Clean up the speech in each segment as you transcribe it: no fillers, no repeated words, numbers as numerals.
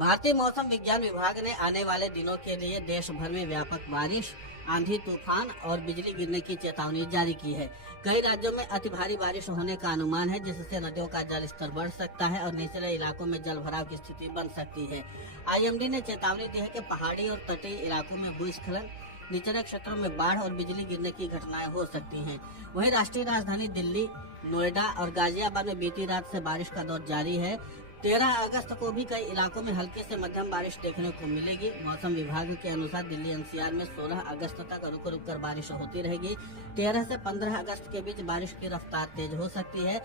भारतीय मौसम विज्ञान विभाग ने आने वाले दिनों के लिए देश भर में व्यापक बारिश, आंधी तूफान और बिजली गिरने की चेतावनी जारी की है। कई राज्यों में अति भारी बारिश होने का अनुमान है, जिससे नदियों का जल स्तर बढ़ सकता है और निचले इलाकों में जल भराव की स्थिति बन सकती है। आईएमडी ने चेतावनी दी है कि पहाड़ी और तटीय इलाकों में भूस्खलन, निचले क्षेत्रों में बाढ़ और बिजली गिरने की घटनाएं हो सकती हैं। वहीं राष्ट्रीय राजधानी दिल्ली, नोएडा और गाजियाबाद में बीती रात से बारिश का दौर जारी है। 13 अगस्त को भी कई इलाकों में हल्की से मध्यम बारिश देखने को मिलेगी। मौसम विभाग के अनुसार दिल्ली एनसीआर में 16 अगस्त तक रुक रुक कर बारिश होती रहेगी। 13 से 15 अगस्त के बीच बारिश की रफ्तार तेज हो सकती है,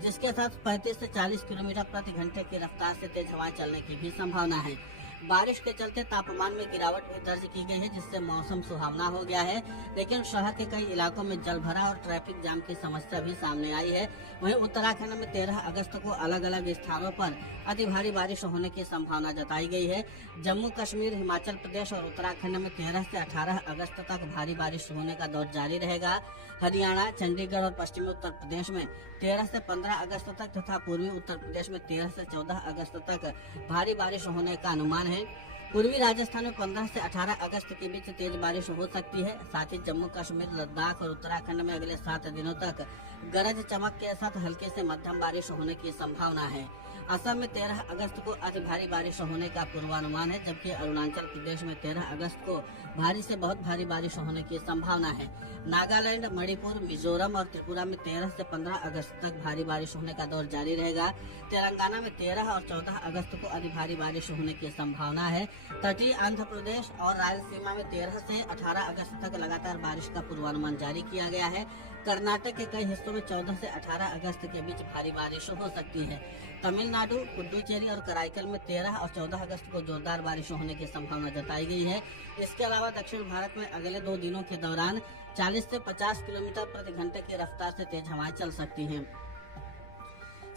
जिसके साथ 35 से 40 किलोमीटर प्रति घंटे की रफ्तार से तेज हवाएं चलने की भी संभावना है। बारिश के चलते तापमान में गिरावट भी दर्ज की गई है, जिससे मौसम सुहावना हो गया है। लेकिन शहर के कई इलाकों में जल भरा और ट्रैफिक जाम की समस्या भी सामने आई है। वहीं उत्तराखंड में 13 अगस्त को अलग अलग स्थानों पर अति भारी बारिश होने की संभावना जताई गई है। जम्मू कश्मीर, हिमाचल प्रदेश और उत्तराखंड में 13 से 18 अगस्त तक भारी बारिश होने का दौर जारी रहेगा। हरियाणा, चंडीगढ़ और पश्चिमी उत्तर प्रदेश में 13 से 15 अगस्त तक तथा पूर्वी उत्तर प्रदेश में 13 से 14 अगस्त तक भारी बारिश होने का अनुमान है। पूर्वी राजस्थान में 15 से 18 अगस्त के बीच तेज बारिश हो सकती है। साथ ही जम्मू कश्मीर, लद्दाख और उत्तराखंड में अगले 7 दिनों तक गरज चमक के साथ हल्की से मध्यम बारिश होने की संभावना है। असम में 13 अगस्त को अति भारी बारिश होने का पूर्वानुमान है, जबकि अरुणाचल प्रदेश में 13 अगस्त को भारी से बहुत भारी बारिश होने की संभावना है। नागालैंड, मणिपुर, मिजोरम और त्रिपुरा में 13 से 15 अगस्त तक भारी बारिश होने का दौर जारी रहेगा। तेलंगाना में 13 और 14 अगस्त को अति भारी बारिश होने की संभावना है। तटीय आंध्र प्रदेश और रायलसीमा में 13 से 18 अगस्त तक लगातार बारिश का पूर्वानुमान जारी किया गया है। कर्नाटक के कई हिस्सों में 14 से 18 अगस्त के बीच भारी बारिश हो सकती है। तमिलनाडु, पुडुचेरी और कराईकल में 13 और 14 अगस्त को जोरदार बारिश होने की संभावना जताई गई है। इसके अलावा दक्षिण भारत में अगले 2 दिनों के दौरान 40 से 50 किलोमीटर प्रति घंटे की रफ्तार से तेज हवाएं चल सकती हैं।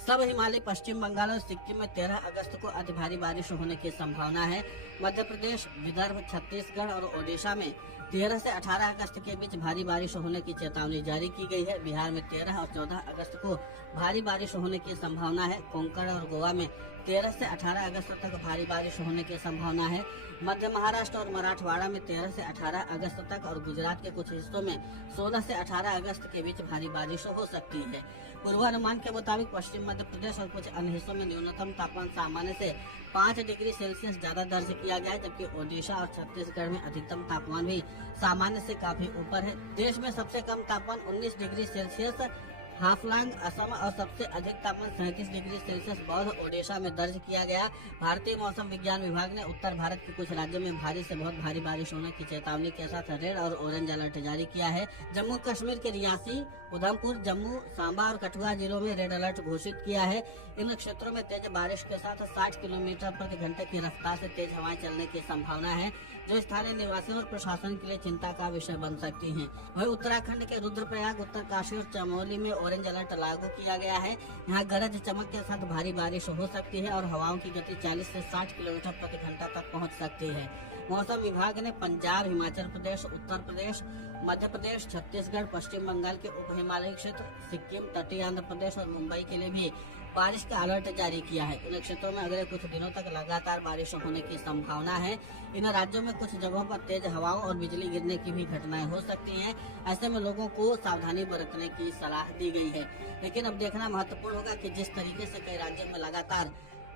सब हिमालय, पश्चिम बंगाल और सिक्किम में 13 अगस्त को अति भारी बारिश होने की संभावना है। मध्य प्रदेश, विदर्भ, छत्तीसगढ़ और ओडिशा में 13 से 18 अगस्त के बीच भारी बारिश होने की चेतावनी जारी की गई है। बिहार में 13 और 14 अगस्त को भारी बारिश होने की संभावना है। कोंकण और गोवा में 13 से 18 अगस्त तक भारी बारिश होने की संभावना है। मध्य महाराष्ट्र और मराठवाड़ा में 13 से 18 अगस्त तक और गुजरात के कुछ हिस्सों में 16 से 18 अगस्त के बीच भारी बारिश हो सकती है। पूर्वानुमान के मुताबिक पश्चिम मध्य प्रदेश और कुछ अन्य हिस्सों में न्यूनतम तापमान सामान्य से 5 डिग्री सेल्सियस ज्यादा दर्ज किया गया है, जबकि ओडिशा और छत्तीसगढ़ में अधिकतम तापमान भी सामान्य से काफी ऊपर है। देश में सबसे कम तापमान 19 डिग्री सेल्सियस हाफलांग, असम और सबसे अधिक तापमान 37 डिग्री सेल्सियस बौद्ध, ओडिशा में दर्ज किया गया। भारतीय मौसम विज्ञान विभाग ने उत्तर भारत के कुछ राज्यों में भारी से बहुत भारी बारिश होने की चेतावनी के साथ रेड और ऑरेंज अलर्ट जारी किया है। जम्मू कश्मीर के रियासी, उधमपुर, जम्मू, सांबा और कठुआ जिलों में रेड अलर्ट घोषित किया है। इन क्षेत्रों में तेज बारिश के साथ 60 किलोमीटर प्रति घंटे की रफ्तार से तेज हवाएं चलने की संभावना है, जो स्थानीय निवासियों और प्रशासन के लिए चिंता का विषय बन सकती हैं। वहीं उत्तराखंड के रुद्रप्रयाग, उत्तरकाशी और चमोली में ऑरेंज अलर्ट लागू किया गया है। यहाँ गरज चमक के साथ भारी बारिश हो सकती है और हवाओं की गति 40 से 60 किलोमीटर प्रति घंटा तक पहुँच सकती है। मौसम विभाग ने पंजाब, हिमाचल प्रदेश, उत्तर प्रदेश, मध्य प्रदेश, छत्तीसगढ़, पश्चिम बंगाल के उप हिमालयी क्षेत्र, सिक्किम, तटीय आंध्र प्रदेश और मुंबई के लिए भी बारिश का अलर्ट जारी किया है। इन क्षेत्रों में अगले कुछ दिनों तक लगातार बारिश होने की संभावना है। इन राज्यों में कुछ जगहों पर तेज हवाओं और बिजली गिरने की भी घटनाएं हो सकती हैं। ऐसे में लोगों को सावधानी बरतने की सलाह दी गई है। लेकिन अब देखना महत्वपूर्ण होगा कि जिस तरीके से कई राज्यों में लगातार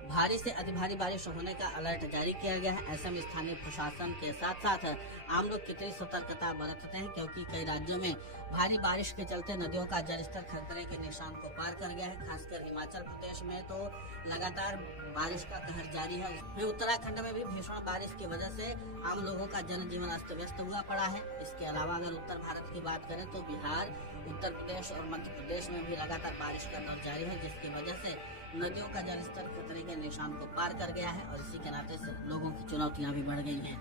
भारी से अति भारी बारिश होने का अलर्ट जारी किया गया है, ऐसे में स्थानीय प्रशासन के साथ साथ आम लोग कितनी सतर्कता बरतते हैं, क्योंकि कई राज्यों में भारी बारिश के चलते नदियों का जलस्तर खतरे के निशान को पार कर गया है। खासकर हिमाचल प्रदेश में तो लगातार बारिश का कहर जारी है। वहीं उत्तराखंड में भी भीषण बारिश की वजह से आम लोगों का जनजीवन अस्त व्यस्त हुआ पड़ा है। इसके अलावा अगर उत्तर भारत की बात करें तो बिहार, उत्तर प्रदेश और मध्य प्रदेश में भी लगातार बारिश का दौर जारी है, जिसकी वजह से नदियों का जलस्तर खतरे के निशान को पार कर गया है और इसी के नाते से लोगों की चुनौतियां भी बढ़ गई हैं।